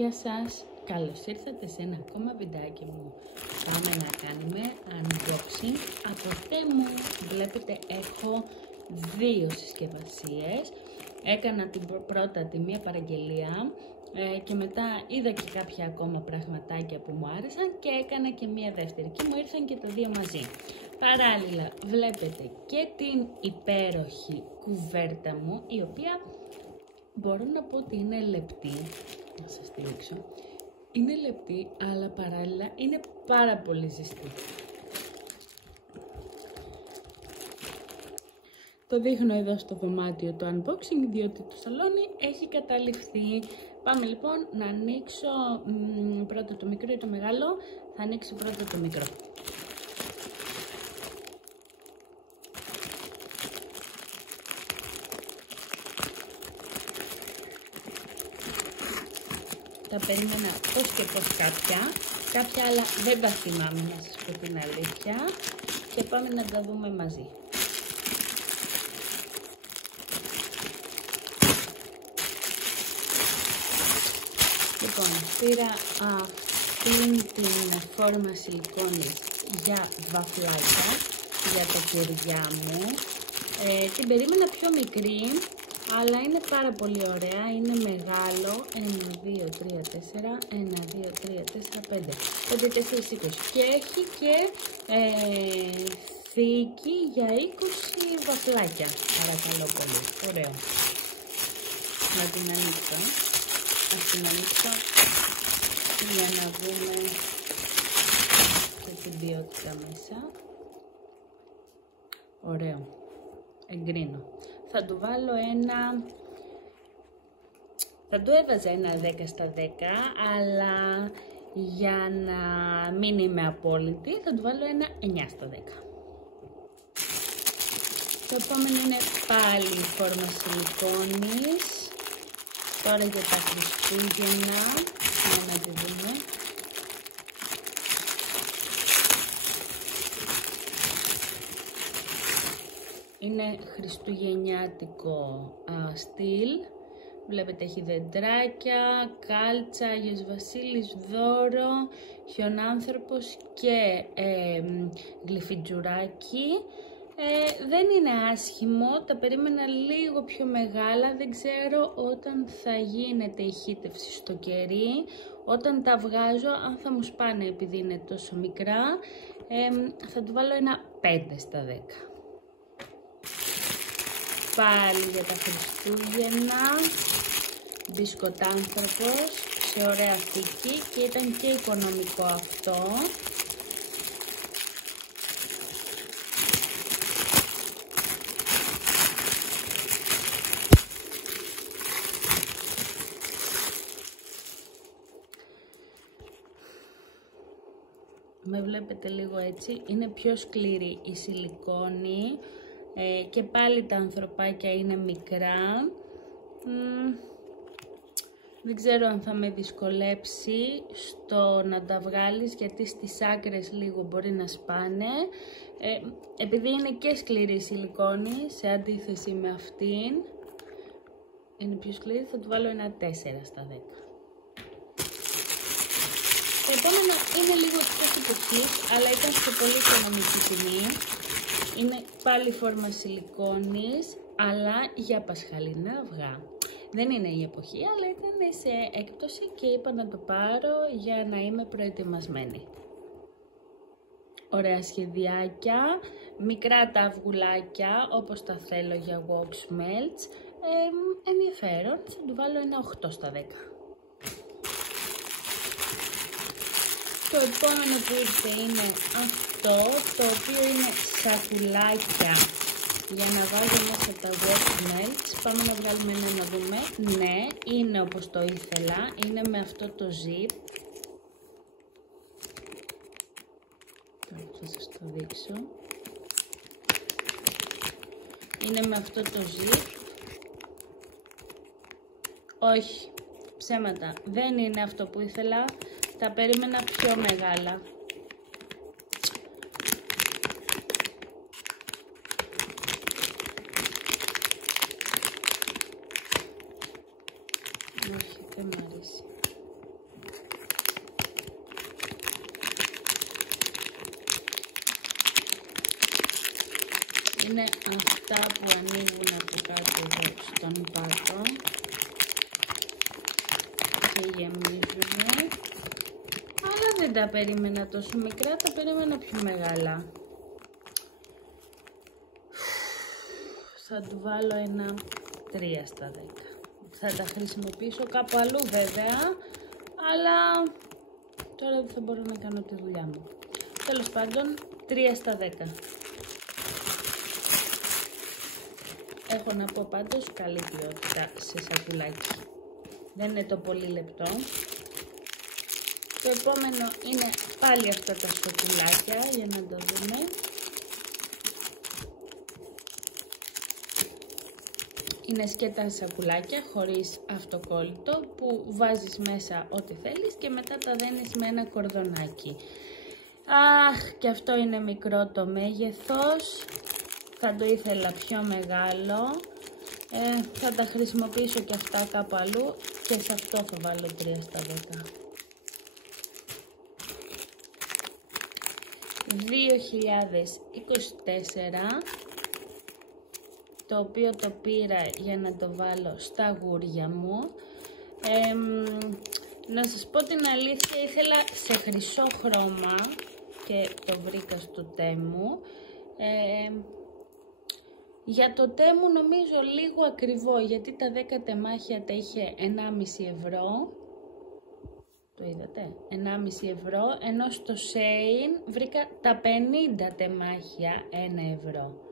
Γεια σας, καλώς ήρθατε σε ένα ακόμα βιντεάκι μου. Πάμε να κάνουμε unboxing από Temu. Βλέπετε έχω δύο συσκευασίες. Έκανα την πρώτα τη μία παραγγελία και μετά είδα και κάποια ακόμα πραγματάκια που μου άρεσαν και έκανα και μία δεύτερη και μου ήρθαν και τα δύο μαζί. Παράλληλα βλέπετε και την υπέροχη κουβέρτα μου, η οποία μπορώ να πω ότι είναι λεπτή. Να σας τη δείξω. Είναι λεπτή, αλλά παράλληλα είναι πάρα πολύ ζεστή. Το δείχνω εδώ στο δωμάτιο το unboxing, διότι το σαλόνι έχει καταληφθεί. Πάμε λοιπόν να ανοίξω πρώτα το μικρό ή το μεγάλο. Θα ανοίξω πρώτα το μικρό. Τα περίμενα πώς και πώς κάποια άλλα δεν τα θυμάμαι, να σας πω την αλήθεια, και πάμε να τα δούμε μαζί. Λοιπόν, πήρα αυτήν την φόρμα σιλικόνης για βαφλάκια, για τα κεριά μου. Την περίμενα πιο μικρή, αλλά είναι πάρα πολύ ωραία, είναι μεγάλο, 1, 2, 3, 4, 1, 2, 3, 4, 5, 5, 4, 20 και έχει και θήκη για 20 βαφλάκια, παρακαλώ πολύ, ωραίο. Να την ανοίξω, για να δούμε την ποιότητα μέσα. Ωραίο, εγκρίνω. Θα του βάλω θα του έβαζα ένα 10 στα 10, αλλά για να μην είμαι απόλυτη θα του βάλω ένα 9 στα 10. Το επόμενο είναι πάλι η φόρμα σιλικόνης, τώρα για τα Χριστούγεννα, να τη δούμε. Είναι χριστουγεννιάτικο στυλ, βλέπετε έχει δεντράκια, κάλτσα, Άγιος Βασίλης, δώρο, χιονάνθρωπος και γλυφιτζουράκι. Δεν είναι άσχημο, τα περίμενα λίγο πιο μεγάλα, δεν ξέρω όταν θα γίνεται η χύτευση στο κερί, όταν τα βγάζω αν θα μου σπάνε επειδή είναι τόσο μικρά. Θα του βάλω ένα 5 στα 10. Πάλι για τα Χριστούγεννα, μπισκοτάνθρωπος σε ωραία θήκη και ήταν και οικονομικό αυτό. Με βλέπετε λίγο έτσι, είναι πιο σκληρή η σιλικόνη. Και πάλι τα ανθρωπάκια είναι μικρά. Δεν ξέρω αν θα με δυσκολέψει στο να τα βγάλεις, γιατί στις άκρες λίγο μπορεί να σπάνε. Επειδή είναι και σκληρή η σιλικόνη, σε αντίθεση με αυτήν, είναι πιο σκληρή, θα του βάλω ένα 4 στα 10. Το επόμενο είναι λίγο εκτός εποχής, αλλά ήταν σε πολύ οικονομική τιμή. Είναι πάλι φόρμα σιλικόνης, αλλά για πασχαλινά αυγά. Δεν είναι η εποχή, αλλά ήταν σε έκπτωση και είπα να το πάρω για να είμαι προετοιμασμένη. Ωραία σχεδιάκια, μικρά τα αυγουλάκια, όπως τα θέλω για wax melts. Ενδιαφέρον, θα του βάλω ένα 8 στα 10. Το επόμενο που ήρθε είναι αυτό, το οποίο είναι σακουλάκια για να βάζω μέσα τα wax melts. Πάμε να βγάλουμε ένα να δούμε. Ναι, είναι όπως το ήθελα, είναι με αυτό το zip. Θα σας το δείξω. Είναι με αυτό το zip. Όχι, ψέματα, δεν είναι αυτό που ήθελα. Τα περίμενα πιο μεγάλα. Όχι, δεν μ' αρέσει. Είναι αυτά που ανοίγουν από κάτω εδώ στον πάτο και γεμίζουν. Αλλά δεν τα περίμενα τόσο μικρά, τα περίμενα πιο μεγάλα. Θα του βάλω ένα 3 στα 10. Θα τα χρησιμοποιήσω κάπου αλλού βέβαια, αλλά τώρα δεν θα μπορώ να κάνω τη δουλειά μου. Τέλος πάντων, 3 στα 10. Έχω να πω πάντως καλή ποιότητα σε σακουλάκι. Δεν είναι το πολύ λεπτό. Το επόμενο είναι πάλι αυτά τα σακουλάκια, για να το δούμε. Είναι σκέτα σακουλάκια χωρίς αυτοκόλλητο που βάζεις μέσα ό,τι θέλεις και μετά τα δένεις με ένα κορδονάκι. Αχ, και αυτό είναι μικρό το μέγεθος. Θα το ήθελα πιο μεγάλο. Θα τα χρησιμοποιήσω και αυτά κάπου αλλού και σε αυτό θα βάλω 3 στα 10. 2024, το οποίο το πήρα για να το βάλω στα γούρια μου. Να σας πω την αλήθεια, ήθελα σε χρυσό χρώμα και το βρήκα στο Τέμου. Για το Τέμου νομίζω λίγο ακριβό, γιατί τα 10 τεμάχια τα είχε 1,5 ευρώ. Το είδατε, 1,5 ευρώ, ενώ στο Shein βρήκα τα 50 τεμάχια 1 ευρώ.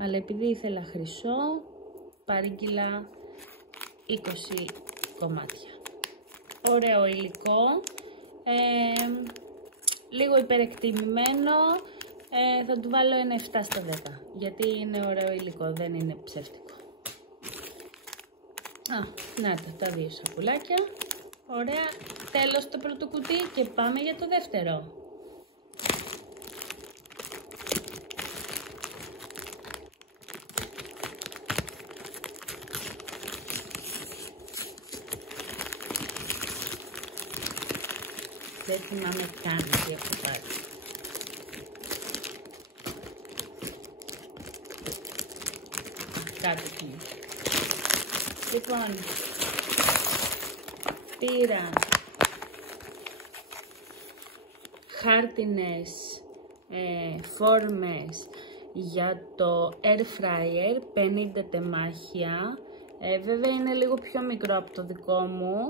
Αλλά επειδή ήθελα χρυσό, παρήγγειλα 20 κομμάτια. Ωραίο υλικό, λίγο υπερεκτιμημένο, θα του βάλω ένα 7 στα 10, γιατί είναι ωραίο υλικό, δεν είναι ψεύτικο. Να τα 2 σακουλάκια, ωραία, τέλος το πρώτο κουτί και πάμε για το δεύτερο. Δεν θυμάμαι καν τι έχω πάρει. Κάτω είναι. Λοιπόν, πήρα χάρτινες φόρμες για το air fryer, 50 τεμάχια. Βέβαια είναι λίγο πιο μικρό από το δικό μου.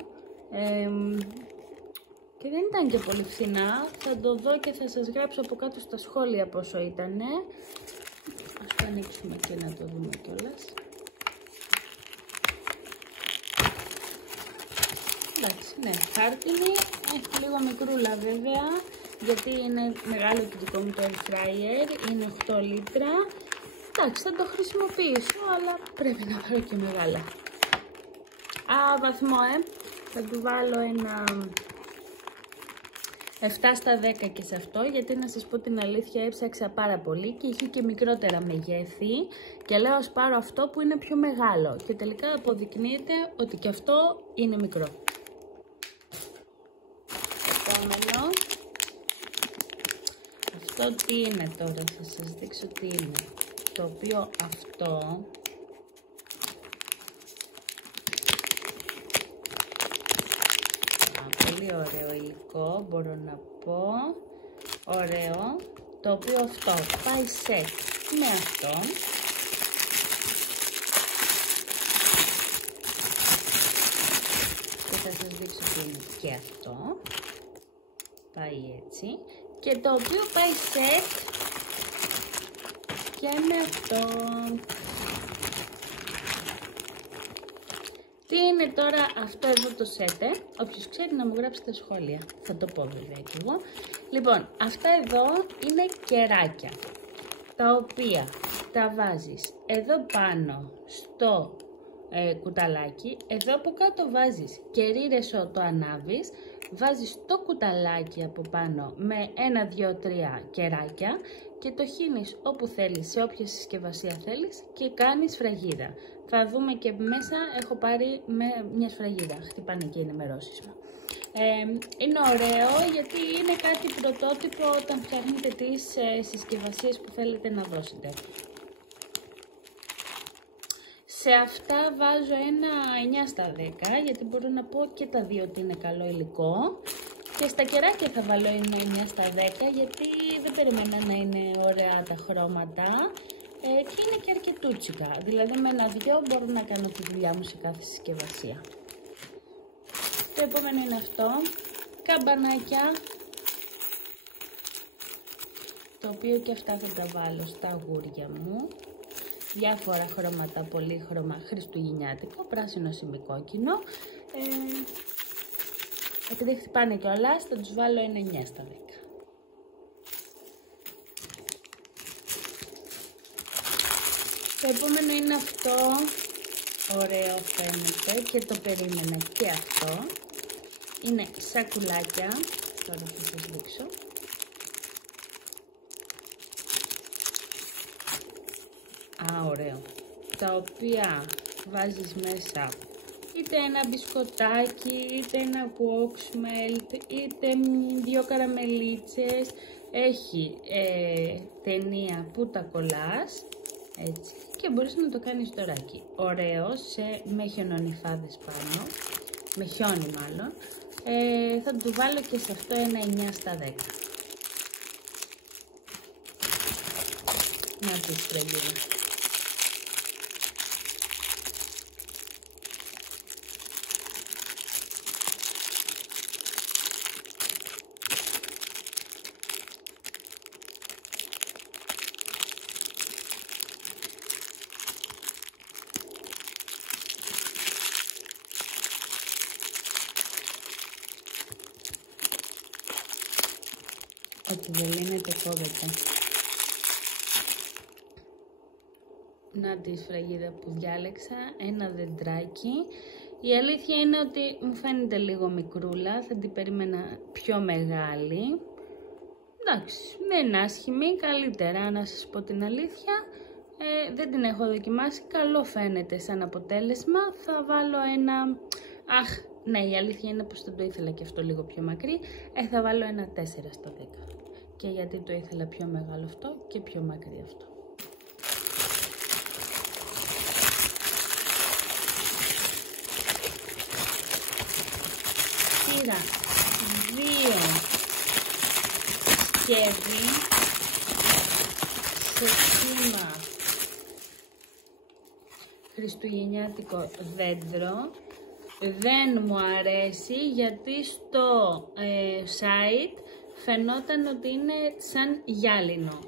Και δεν ήταν και πολύ φθηνά, θα το δω και θα σας γράψω από κάτω στα σχόλια πόσο ήτανε. Ας το ανοίξουμε και να το δούμε κιόλας. Εντάξει, ναι, χάρτινη, έχει λίγο μικρούλα βέβαια, γιατί είναι μεγάλο και δικό μου το air fryer, είναι 8 λίτρα. Εντάξει, θα το χρησιμοποιήσω, αλλά πρέπει να πάρω και μεγάλα. Βαθμό, θα του βάλω ένα 7 στα 10 και σε αυτό, γιατί να σας πω την αλήθεια έψαξα πάρα πολύ και είχε και μικρότερα μεγέθη και λέω ας πάρω αυτό που είναι πιο μεγάλο και τελικά αποδεικνύεται ότι και αυτό είναι μικρό. Επόμενο, αυτό τι είναι τώρα, θα σας δείξω τι είναι, το οποίο αυτό πολύ ωραίο υλικό, μπορώ να πω, ωραίο, το οποίο αυτό πάει σετ με αυτό. Και θα σας δείξω τι είναι και αυτό, πάει έτσι, και το οποίο πάει σετ και με αυτό. Τι είναι τώρα αυτό εδώ το σέτε, όποιος ξέρει να μου γράψει τα σχόλια, θα το πω βέβαια και εγώ. Λοιπόν, αυτά εδώ είναι κεράκια, τα οποία τα βάζεις εδώ πάνω στο κουταλάκι. Εδώ από κάτω βάζεις κερί ρεσό, το ανάβεις, βάζεις το κουταλάκι από πάνω με 1, 2, 3 κεράκια και το χύνεις όπου θέλεις, σε όποια συσκευασία θέλεις και κάνεις σφραγίδα. Θα δούμε και μέσα, έχω πάρει με μια σφραγίδα, χτυπάνε και είναι με ρώσισμα. Είναι ωραίο γιατί είναι κάτι πρωτότυπο όταν φτιάχνετε τις συσκευασίες που θέλετε να δώσετε. Σε αυτά βάζω ένα 9 στα 10 γιατί μπορώ να πω και τα δύο ότι είναι καλό υλικό. Και στα κεράκια θα βάλω ένα 9 στα 10 γιατί δεν περιμένα να είναι ωραία τα χρώματα και είναι και αρκετούτσικα. Δηλαδή με ένα-δυο μπορώ να κάνω τη δουλειά μου σε κάθε συσκευασία. Το επόμενο είναι αυτό, καμπανάκια, το οποίο και αυτά θα τα βάλω στα αγούρια μου. Διάφορα χρώματα, πολύχρωμα, χριστουγεννιάτικο, πράσινο σημικόκκινο. Επειδή χτυπάνε κιόλας, θα τους βάλω ένα 9 στα 10. Το επόμενο είναι αυτό, ωραίο φαίνεται και το περίμενα και αυτό. Είναι σακουλάκια, τώρα θα σας δείξω. Ωραίο. Τα οποία βάζεις μέσα είτε ένα μπισκοτάκι, είτε ένα box melt, είτε 2 καραμελίτσες. Έχει ταινία που τα κολλάς, έτσι, και μπορείς να το κάνεις τωράκι. Ωραίο, με χιονονυφάδες πάνω, με χιόνι μάλλον. Θα του βάλω και σε αυτό ένα 9 στα 10. Να τη σφραγίδα. Ότι δεν λύνεται κόβεται. Να τη σφραγίδα που διάλεξα, ένα δεντράκι. Η αλήθεια είναι ότι μου φαίνεται λίγο μικρούλα, θα την περίμενα πιο μεγάλη. Εντάξει, δεν είναι άσχημη, καλύτερα να σας πω την αλήθεια. Δεν την έχω δοκιμάσει, καλό φαίνεται σαν αποτέλεσμα. Θα βάλω ένα... ναι, η αλήθεια είναι πως δεν το ήθελα και αυτό λίγο πιο μακρύ. Θα βάλω ένα 4 στα 10. Και γιατί το ήθελα πιο μεγάλο αυτό και πιο μακρύ αυτό. Πήρα 2 σκεύη σε σχήμα χριστουγεννιάτικο δέντρο. Δεν μου αρέσει γιατί στο site φαινόταν ότι είναι σαν γυάλινο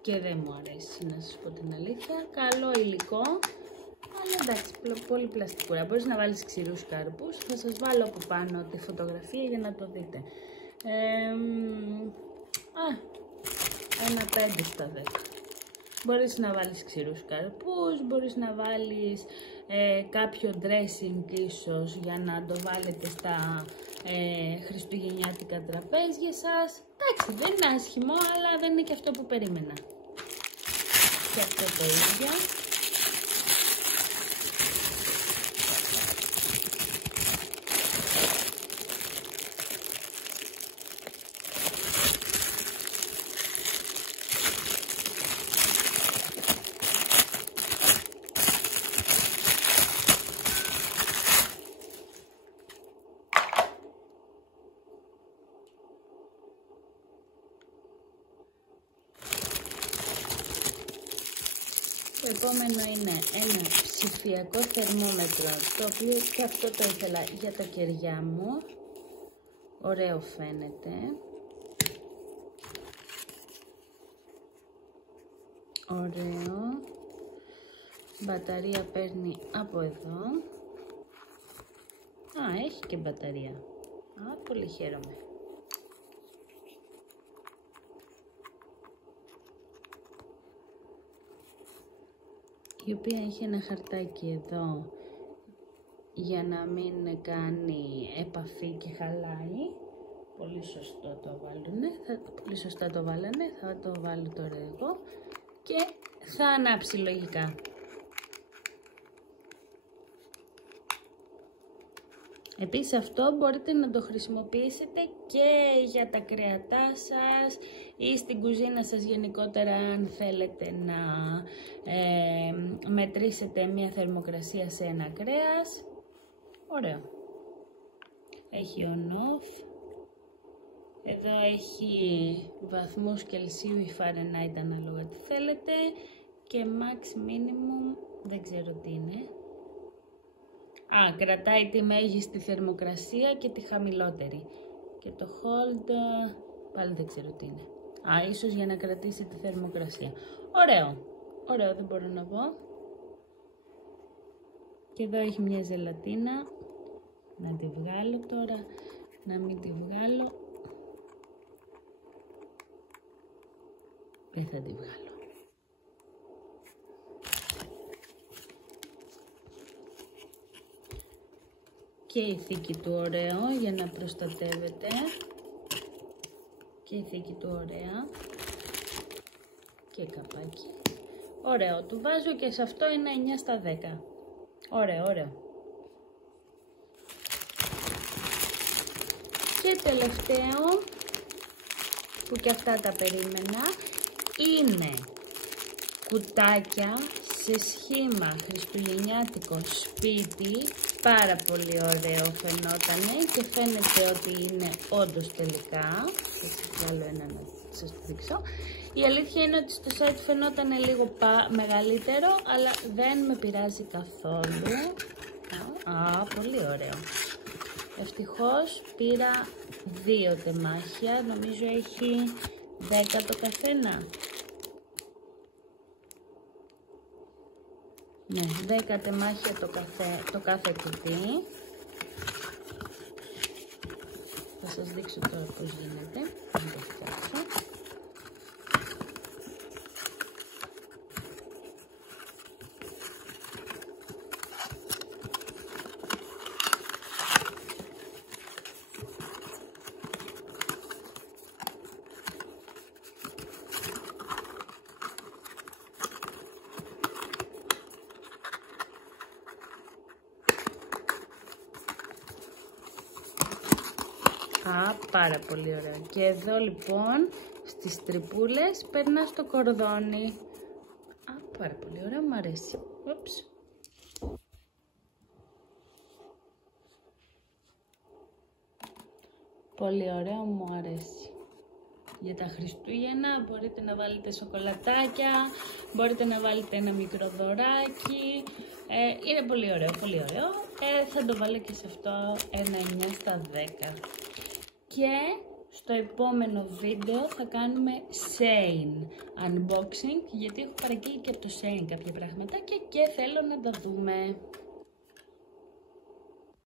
και δεν μου αρέσει, να σας πω την αλήθεια. Καλό υλικό, αλλά εντάξει, πολύ πλαστικούρα. Μπορείς να βάλεις ξηρούς κάρπους. Θα σας βάλω από πάνω τη φωτογραφία για να το δείτε. Ένα 5 στα 10. Μπορείς να βάλεις ξηρούς καρπούς, μπορείς να βάλεις κάποιο dressing ίσως για να το βάλετε στα χριστουγεννιάτικα τραπέζια σας. Εντάξει, δεν είναι άσχημο, αλλά δεν είναι και αυτό που περίμενα. Και αυτό το ίδιο. Το επόμενο είναι ένα ψηφιακό θερμόμετρο, το οποίο και αυτό το ήθελα για τα κεριά μου. Ωραίο φαίνεται. Ωραίο. Μπαταρία παίρνει από εδώ. Έχει και μπαταρία. Πολύ χαίρομαι. η οποία έχει ένα χαρτάκι εδώ για να μην κάνει επαφή και χαλάει. Πολύ σωστό το βάλουνε, πολύ σωστά το βάλανε, θα το βάλω τώρα εγώ και θα ανάψει λογικά. Επίσης αυτό μπορείτε να το χρησιμοποιήσετε και για τα κρεατά σας ή στην κουζίνα σας γενικότερα, αν θέλετε να μετρήσετε μια θερμοκρασία σε ένα κρέας. Ωραίο. Έχει on-off. Εδώ έχει βαθμούς Κελσίου ή Φαρενάιτ ανάλογα τι θέλετε και max minimum δεν ξέρω τι είναι. Κρατάει τη μέγιστη θερμοκρασία και τη χαμηλότερη. Και το hold πάλι δεν ξέρω τι είναι. Ίσως για να κρατήσει τη θερμοκρασία. Ωραίο. Ωραίο, δεν μπορώ να πω. Και εδώ έχει μια ζελατίνα. Να τη βγάλω τώρα. Να μην τη βγάλω. Δεν θα τη βγάλω. Και η θήκη του ωραίο για να προστατεύεται. Και η θήκη του ωραία. Και καπάκι. Ωραίο. Του βάζω και σε αυτό ένα 9 στα 10. Ωραίο, ωραίο. Και τελευταίο, που και αυτά τα περίμενα, είναι κουτάκια σε σχήμα χριστουγεννιάτικο σπίτι. Πάρα πολύ ωραίο φαινότανε και φαίνεται ότι είναι όντως τελικά. Θα σας βγάλω ένα να σας το δείξω. Η αλήθεια είναι ότι στο site φαινόταν λίγο μεγαλύτερο, αλλά δεν με πειράζει καθόλου. Πολύ ωραίο. Ευτυχώς πήρα 2 τεμάχια, νομίζω έχει 10 το καθένα. Ναι, 10 τεμάχια το κάθε κουτί. Θα σας δείξω τώρα πώς γίνεται. Να το φτιάξω. Πάρα πολύ ωραία. Και εδώ λοιπόν στις τρυπούλες περνά στο κορδόνι. Πάρα πολύ ωραία, μου αρέσει. Ούψ. Πολύ ωραίο, μου αρέσει. Για τα Χριστούγεννα μπορείτε να βάλετε σοκολατάκια, μπορείτε να βάλετε ένα μικρό δωράκι. Είναι πολύ ωραίο, πολύ ωραίο. Θα το βάλω και σε αυτό ένα 9 στα 10. Και στο επόμενο βίντεο θα κάνουμε Shein unboxing, γιατί έχω παραγγείλει και από το Shein κάποια πραγματάκια και θέλω να τα δούμε.